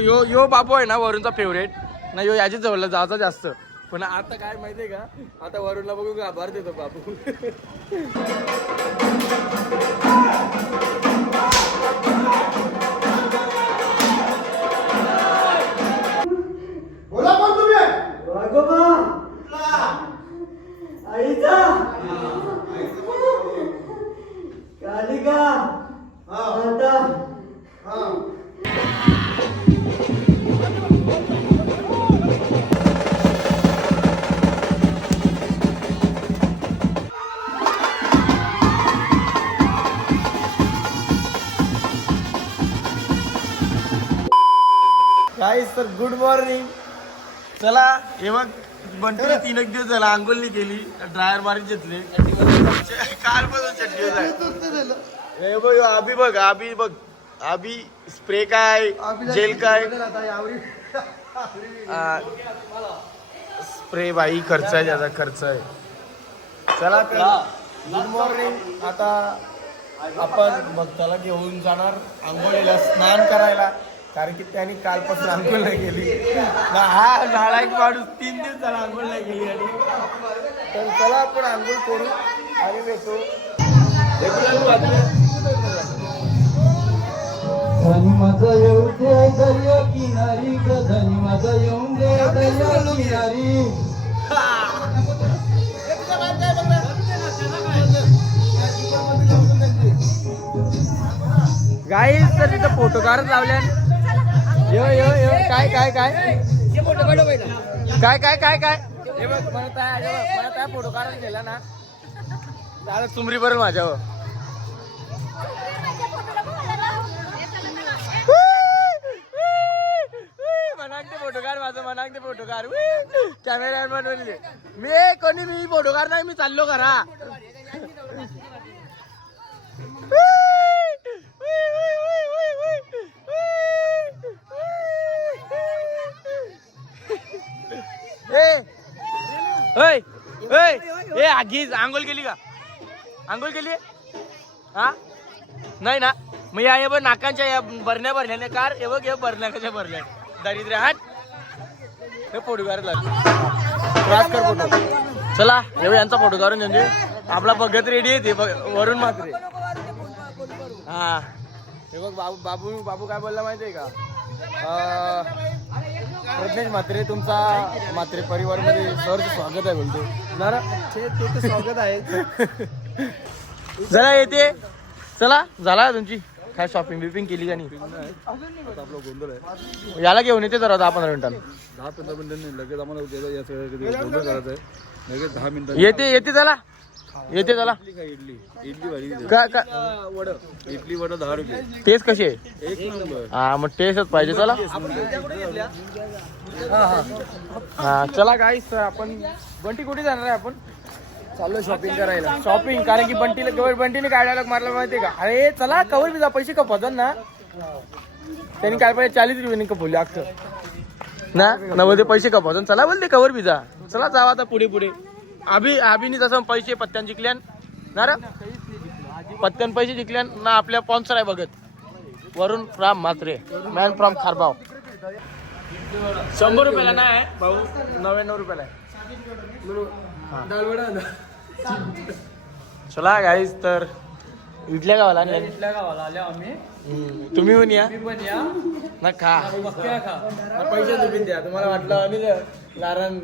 यो बाबू आहे ना वरूनचा फेवरेट ना, यो याची जवळ जायचा जास्त. पण आता काय माहितीये का, आता वरूनला बघू का आभार देतो बाबू. बोला कोण तुम्ही? आईचा कालिका आता काय सर, गुड मॉर्निंग. चला हे बघ, बंटीने 3 एक दिवस झाला आंघोळ नाही केली, ड्रायर मारून घेतले कालपासून चड्डी हे बघ. आबी बघ, आबी बघ, आबी स्प्रे काय, जेल काय, स्प्रे बाई खर्च आहे, त्याचा खर्च आहे. चला गुड मॉर्निंग. आता आपण भक्ताला घेऊन जाणार आंघोळीला, स्नान करायला, कारण की त्यांनी कालपासून आंघोळ नाही केली. हा नालायक माणूस 3 दिवस झाला आंघोळ नाही केली. आणि तर चला आपण आंघोळ करू आणि भेटू. धनी माझा येऊ दे दर्या किनारी ग, धनी माझा येऊन दे दर्या किनारी. गाईस तर तिथं फोटो काढत लावल्या. यो यो यो काय काय काय काय काय काय काय हे बघ, मला त्या फोटो काढायला गेला ना, दादा चुमरी बरं माझ्यावर. मनाक ते फोटो काढ माझं, मनाक ते फोटो काढ. कॅमेरामॅन बनवले मी फोटो काढ नाही, मी चाललो घरा. आगीच आंघोळ केली का? आंघोळ केली हा नाही ना? मग या बघ नाकांच्या या भरण्या भरल्याने कार हे बघ, हे भरण्याच्या भरल्या दारिद्र्य हात हे फोटो काढला क्रॉस कर फोटो. चला हे यांचा फोटो काढून म्हणजे आपला भगत रेडी आहे ते वरून मात्रे. हा हे बघ बाबू बाबू काय बोलला माहितीये का, प्रज्ञेश म्हात्रे तुमचा म्हात्रे परिवार मध्ये सहर्ष स्वागत आहे बोलतो ना. ते तर स्वागत आहे. जरा येते. चला झाला तुमची काय शॉपिंग बिपिंग केली का नाही? आता आपला गोंधळ आहे. याला घेऊन येते जरा 10-15 मिनिटांनी. 10-15 मिनिटांनी लगेच आम्हाला या सगळ्या गोंधळ करायचा आहे. लगेच 10 मिनिटांनी येते चला येते चला. इडली भारी का वड, इडली वड 10 रुपये. टेस्ट कशी आहे? एक नंबर. हा मग टेस्टच पाहिजे. चला हा चला गाईस, आपण बंटी कुठे जाणार आहे? आपण चाललो शॉपिंग करायला. शॉपिंग कारण की बंटीने काय डायलॉग मारला माहितीये का, अरे चला कवर बिजा पैसे कपवतात ना. त्यांनी काय पाहिजे 40 रुपये कपवले अख्खं ना, 90 पैसे कपवतात. चला बोलते कवर बिजा. चला जावा आता पुढे पुढे. आबीनी तसं पैसे पत्त्यान जिंकल्यान ना रे, पत्त्यान पैसे जिंकल्यान ना. आपल्या स्पॉन्सर आहे बघत, वरून फ्रॉम म्हात्रे, मॅन फ्रॉम खारबाव. 100 रुपयाला नाही भाऊ, 99 रुपयाला आहे. चला गाईज, तर इथल्या गावाला आम्ही. तुम्ही पण या ना, खा पैसे तुम्ही द्या. तुम्हाला वाटलं अनिल लारण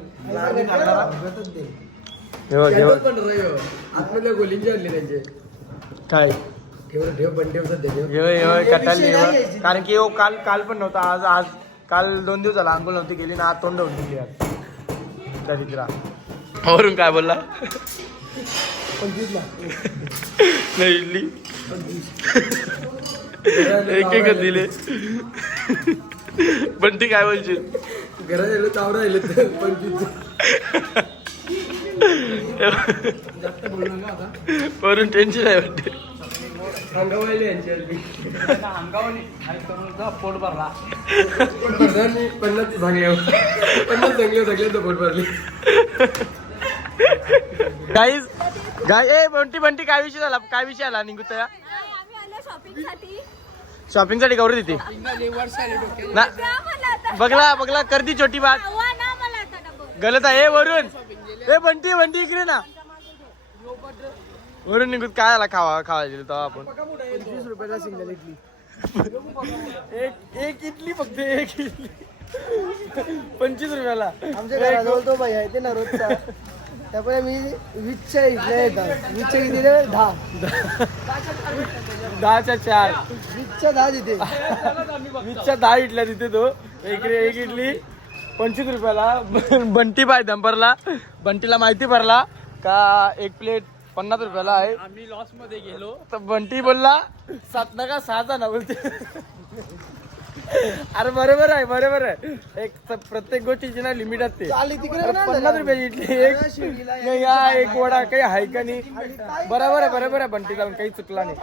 आतमधल्या गोलींची आणली त्यांचे काय ठेव पण ठेव कटाली. कारण की काल पण नव्हता, आज काल 2 दिवस झाला आंघोळ नव्हती गेली ना, आज तोंड होऊन गेली आज दरिद्रा. वरून काय बोलला? 25 ला नाही इडली एक दिले. पण ती काय बोलशील? घरात गेलो चावडा राहिले 25. वरून टेन्शन आहे वाटते. अंगावायले यांची पोट भरला 50 सगळे पोट भरले. गाईज बंटी काय विषय झाला? काय विषय आला निघू त्या शॉपिंग साठी कवर देते ना. बघला करती छोटी बात गलत आहे. वरून ए बंटी इकडे ना. वरून निघून काय आला खावायला दिलं तेव्हा आपण 25 रुपयाला सिंगल इडली. एक इडली फक्त एक इडली 25 रुपयाला. आमच्या घराजवळ तो भाई आहे ते ना रोजचा. त्यामुळे मी 20च्या इडल्या येतात. 20च्या किती दे? 10. 10च्या 4. 20च्या 10 देते. 20च्या 10 इडल्या तिथे तो. एक इडली 25 रुपयाला. बंटी बाय दंपरला. बंटीला माहिती भरला का एक प्लेट 50 रुपयाला आहे. आम्ही लॉस मध्ये गेलो तर बंटी बोलला 7 नका 6 ना बोलते. अरे बरोबर आहे. एक प्रत्येक गोष्टीची ना लिमिट असते. 50 रुपयाची इडली एक नाही हा एक वडा काही आहे का नाही. बरोबर आहे बंटी जाऊन काही चुकला नाही.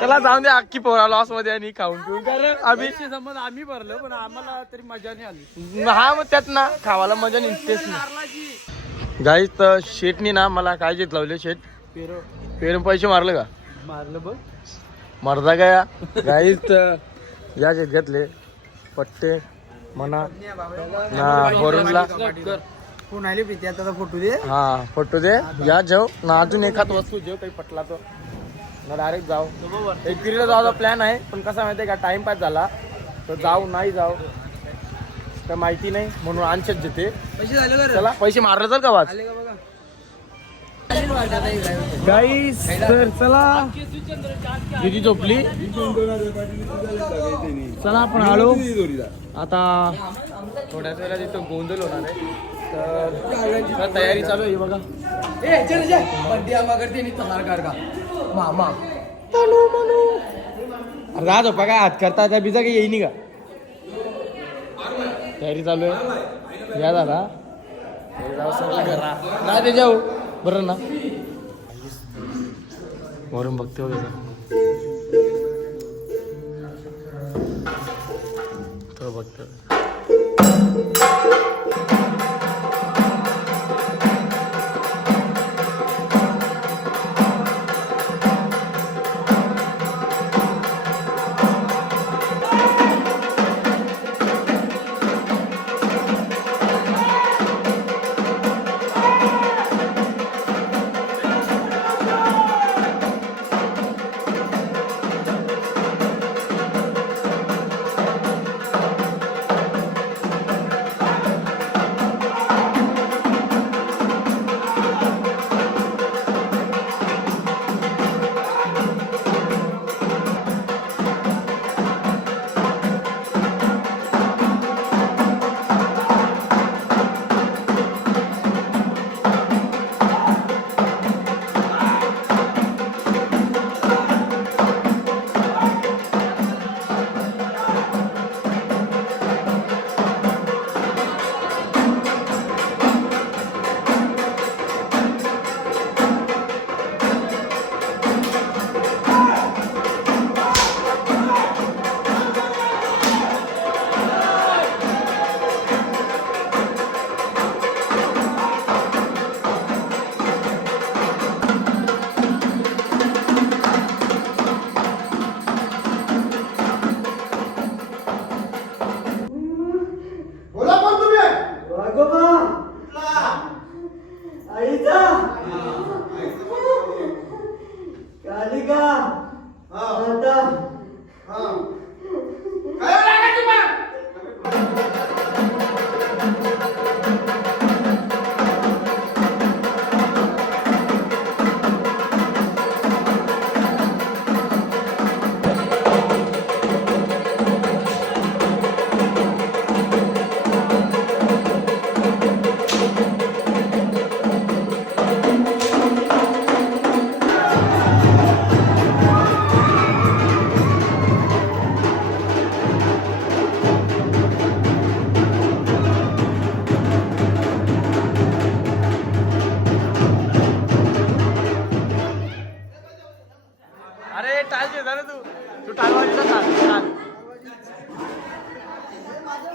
चला जाऊन दे अख्खी पोरा लॉस मध्ये आणि खाऊन पिऊन. कारण आम्ही भरलं पण आम्हाला तरी मजा नाही आली. हा मग त्यात ना खावायला मजा निघतेच नाही. गाईस तर शेटनी ना मला काय जीत लावले. शेट पेरून पैसे मारलं का? मारलं बघ. मरता गया. गाईस तर या शेत घेतले पट्टे म्हणा ना वरूनला. कोण आली प्रीती आता फोटो दे. हा फोटो दे. या जेव ना अजून एखाद वस्तू जेव काही पटला तो ना डायरेक्ट जाऊ. एक फिरीला जायचा प्लॅन आहे पण कसा माहिती आहे का टाइमपास झाला तर जाऊ नाही जाऊ तर माहिती नाही म्हणून आणशेच जेते. पैसे झाले का? चला पैसे मारलं तर का वाच आले का बघा. गाईस. तर चला दिदी झोपली. चला आपण आलो आता. थोड्याच वेळा तिथं गोंधळ होणार आहे तर तयारी चालू आहे बघा. राज होपा काय हात करता त्या बिजा काही येईनी का. तयारी चालू आहे. या दादा राज जाऊ बरं ना. वरून बघते वगैरे तो बघतो.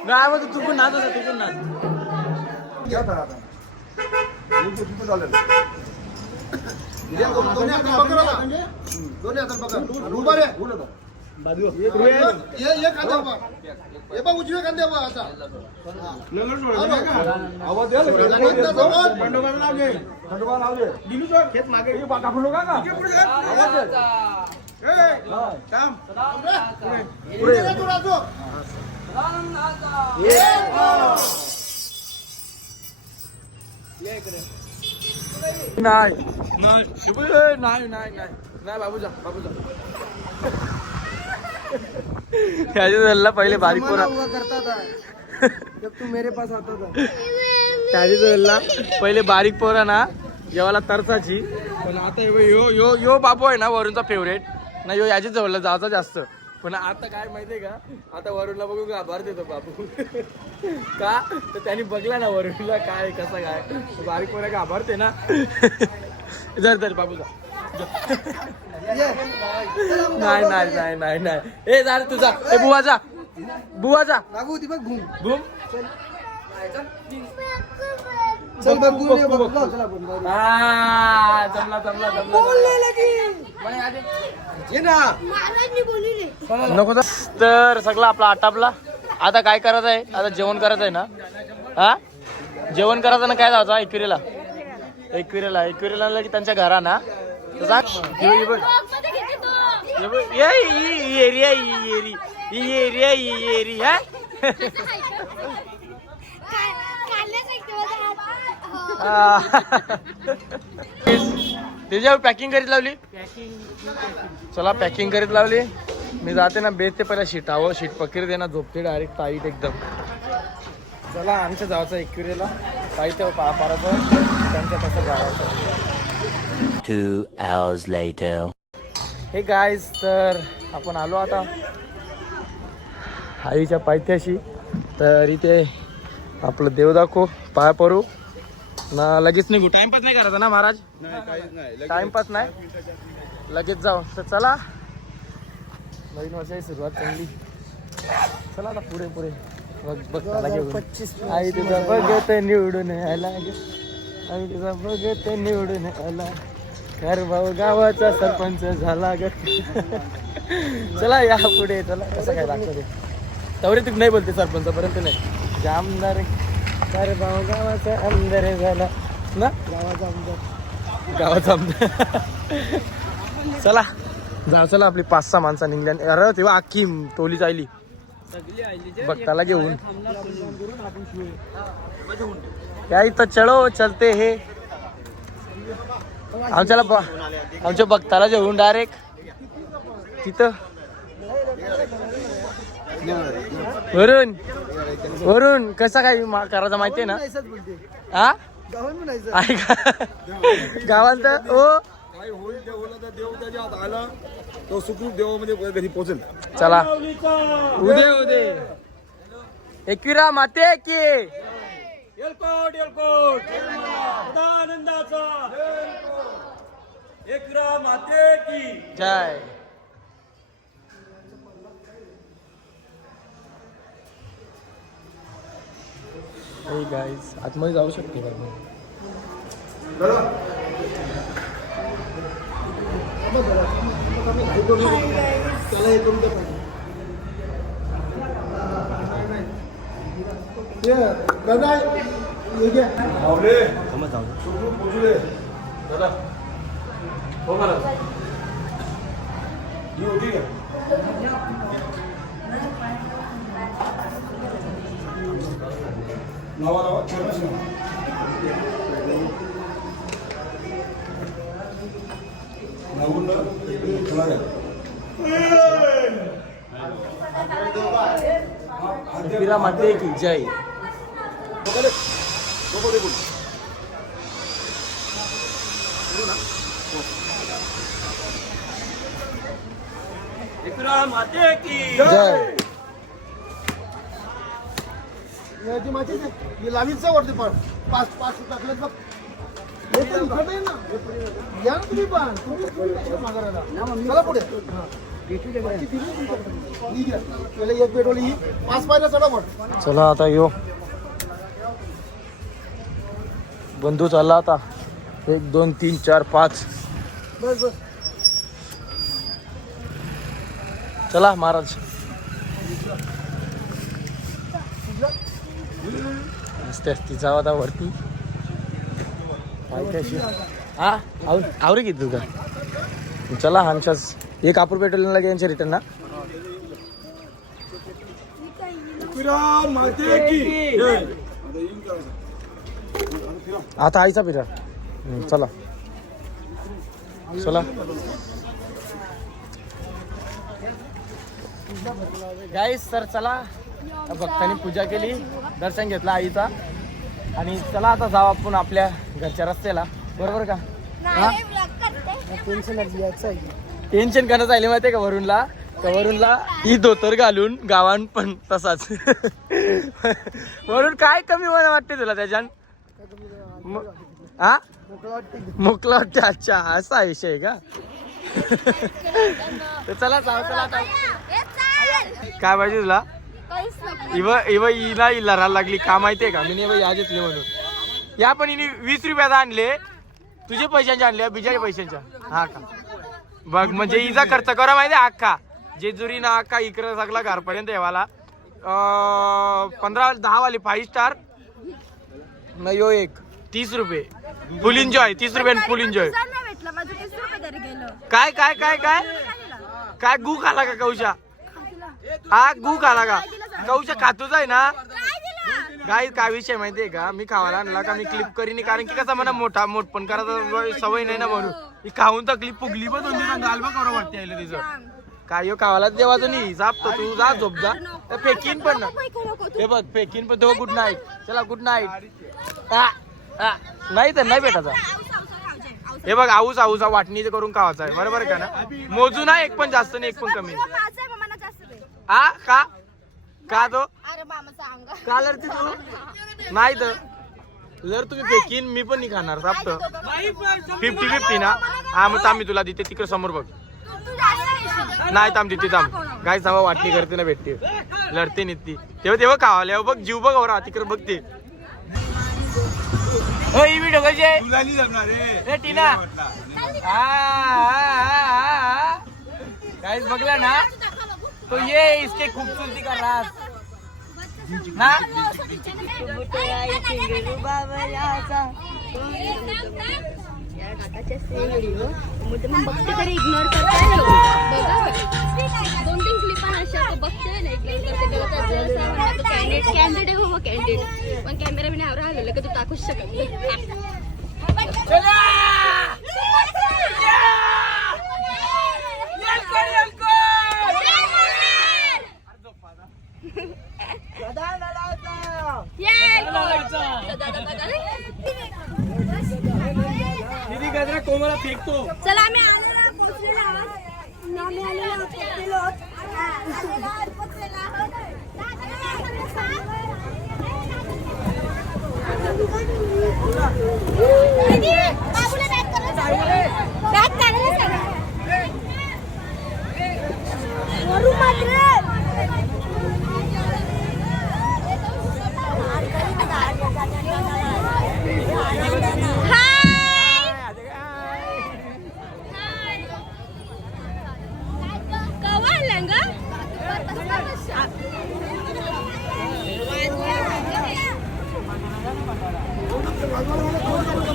नाही मग तू पण नाच होता तू पण नाच. आवाज द्या नाही नाही नाही नाही बाबूजा त्याच्या पहिले बारीक पोरा हुआ करता था जब तू मेरे पास आता था. त्याच्या पहिले बारीक पोरा ना जेवायला तरसाची, पण आता यो यो यो बाबू आहे ना वरूनचा फेवरेट ना, यो याच्या जवळ जायचा जास्त. पण आता काय माहितीये का, आता वरुणला बघून आभार देतो बाबू का तर त्यांनी बघला ना वरुणला काय कसं काय बारीक पोरा का आभारते ना. जर बाबू जा. नाही नाही नाही नाही नाही ए जा रे तुझा ए बुवा जा लागू ती बघ घुम बूम. चल बघ घुम ये बघ चला आपण जाऊ. हा जमला नको तर सगळं आपला आटापला. आता काय करायचं आहे, आता जेवण करायचं आहे ना. हा जेवण करायचं ना, काय जायचं एकविरेला की त्यांच्या घरा ना त्याच्यावर पॅकिंग करीत लावली. चला पॅकिंग करीत लावली. मी जाते ना बेस ते पहिला शीटावं, शीट पकीर दे ना, झोपते डायरेक्ट टाईट एकदम. चला आमच्या जायचं एकविरेला टाईट पाराचं त्यांच्या तसं जायचं. 2 hours later. हे गाईज, तर आपण आलो आता आईच्या पायथ्याशी. तर इथे आपलं देव दाखव, पाय पडू ना, लगेच निघू. टाइमपास नाही करायचा ना महाराज, टाइमपास नाही, लगेच जाऊ. तर चला नवीन वर्षाची सुरुवात चांगली. चला आता पुढे बघ त्याला घेऊन. आई तुझा बघत निवडून आला, आई तुझा बघत निवडून आला, घर भाऊ गावाचा सरपंच झाला ग. चला या पुढे, चला कसं काय लागतं ते तवरे तू नाही बोलते सरपंचापर्यंत नाही. जामदार घर भाऊ गावाचा आमदार झाला ना, गावाचा आमदार. चला जाऊ. चला आपली 5-6 माणसं निघल्या. अरे तेव्हा अख्खी टोली जायली बघ त्याला घेऊन. क्या इथं चलो चलते हे आमच्या बघताला जेवून डायरेक्ट तिथं वरून कसा काय करायचा माहितीये ना. हा गावात ओ काय होईल देवाला, देव त्याच्या हात आला तो सुखरूप देवामध्ये कधी पोहोचेल. चला उदे एकविरा माते की येलकोट आनंदाचा एकविरा माते की जय. हे गाईज आतमध्ये जाऊ शकते का? एकविरा माते की जय. एकविरा माते की जय. याची माहिती लावीचा वरती पण 5 टाकलेत बघ. या ना तुम्ही पण चला पुढे. एक पेट्रोल ही 5 पाहिलं. चला पण चला आता यो बंधू चालला आता 1 2 3 4 5. बस चला महाराज. असते असती जावा आता वरती. हा आवरे किती तुझा. चला आमच्याच एक कापूर पेट्रोल लगे यांच्या रिटर्न ना. आता आईचा पिरा. चला चला गाईस. तर चला भक्तांनी पूजा केली, दर्शन घेतलं आईचा आणि चला आता जाऊ आपण आपल्या घरच्या रस्त्याला. बरोबर का. टेन्शन करत आले माहितीये का वरूनला. वरूनला ही धोतर घालून गावान पण तसाच. वरून काय कमी मला वाटते तुला त्याच्यान. हा मोकला वाटते. अच्छा असा विषय आहे का. चला जाऊ. चला आता काय पाहिजे तुला. हिला लढायला लागली का माहितीये का. मी नाही या घेतले म्हणून. या पण हिने 20 रुपयाचा आणले. तुझे पैशांचे आणले बिजाच्या पैशांच्या. हा का बघ म्हणजे हिचा खर्च करा माहिती अख्खा जेजुरी ना अख्खा इकडे सगळा घरपर्यंत येवाला. 15-10 वाली 5 स्टार न यो एक 30 रुपये फुल एन्जॉय. 30 रुपये फुल एन्जॉय. काय काय काय काय काय गू खाला का कौशा. हा गू खाला का कौशा खातोच आहे ना. काय काय विषय माहितीये का. मी खावायला आणला का मी क्लिप करीन कारण की कसा मला मोठ पण करायचा सवय नाही ना म्हणून. ही खाऊन तर क्लिप फुगली पण होती ना. गालबा करू वाटते आलं तिचं. काय यो खावाला देवाचं नाही जाप. तू जा झोप जा. फेकीन पण ना हे बघ फेकीन पण. तो गुड नाईट. चला गुड नाईट. नाही तर नाही भेटायचा. हे बघ आऊस वाटणी करून खावायचा आहे. बरोबर का ना. मोजू ना एक पण जास्त नाही एक पण कमी. हा का का तो का लढती तू. नाही तर जर तुम्ही फेकीन मी पण नाही खाणार. साप्त 50-50 ना. हा मग आम्ही तुला देते तिकडे समोर बघ. नाही थांब तिथे थांब. काय सांगा वाटणी करते ना भेटते लढते निघती तेव्हा खावाले बघ जीव बघ हो तिकडे बघते. ही व्हिडिओ कशी आहे टीना. गाइस बघला ना तो ये इसके खूबसूरती का राज ना. बघते तरी इग्नोर करताय. दोन-तीन क्लिप अशा बघते ना इग्नोर करते. कॅन्डिडेट हो कॅन्डिडेट पण कॅमेरा बिना आवर आलेलं का तू टाकूच शकत नाही. कोमला फेकतो. चला आम्ही आलेला पोहोचलेलो आहोत. आम्ही आलेलो पोहोचलेलो आहोत. बाबूला बॅग काढायला सांगा. वरून मात्र Vamos,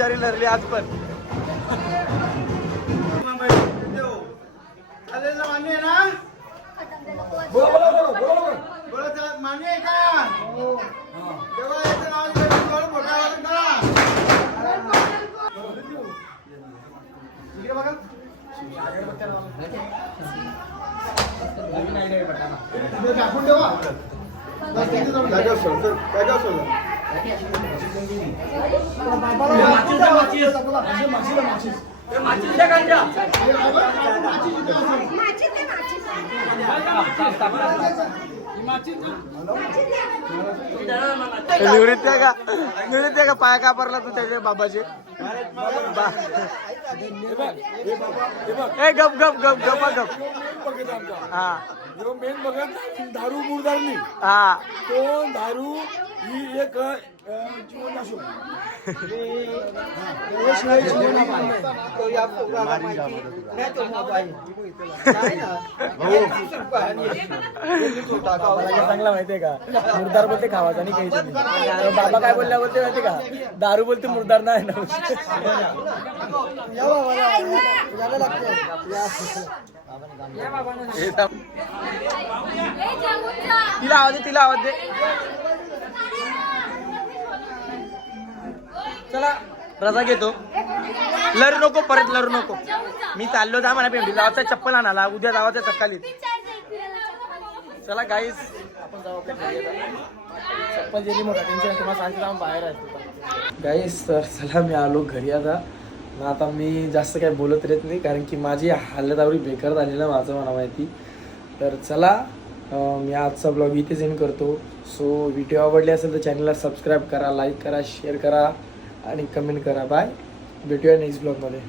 बिचारी लढली आज पण. मान्य आहे ना? मान्य आहे का? तेव्हा याचं नाव घेऊन फोटावर करा. इकडे बघा. दाखवून ठेवा. माचीच्या गांजा निवृत्ती का पाया कापरला तू त्याच्या बाबाचे. ए गप गप गप गप गप. हा मेन बघत दारू मुरदारनी हा तो दारू ही एक जीवनाशो. चांगला माहितीये का मुर्दार बोलते खावाचा आणि काही नाही. बाबा काय बोलल्या बोलते माहितीये का दारू बोलते मुर्दार नाही ना. तिला आवाज दे तिला आवाज दे. चला रजा घेतो. लरू नको परत लरू नको. मी चाललो जा मला पेंडी जावाचा चप्पल आणाला उद्या जावाच्या सकाळी. चला गाईस आपण जाऊ आपल्या घरी आता. चप्पल जरी मोठा टेन्शन तुम्हाला सांगतो आम्ही बाहेर असतो गाईस. तर चला मी आलो घरी आता मी जास्त काय बोलत राहत नाही कारण की माझी हालत आवडी बेकार झाली ना माझं मला माहिती. तर चला मी आजचा ब्लॉग इथेच एंड करतो. सो व्हिडिओ आवडली असेल तर चॅनलला सबस्क्राईब करा, लाईक करा, शेअर करा आणि कमेंट करा. बाय. भेटूया नेक्स्ट ब्लॉगमध्ये.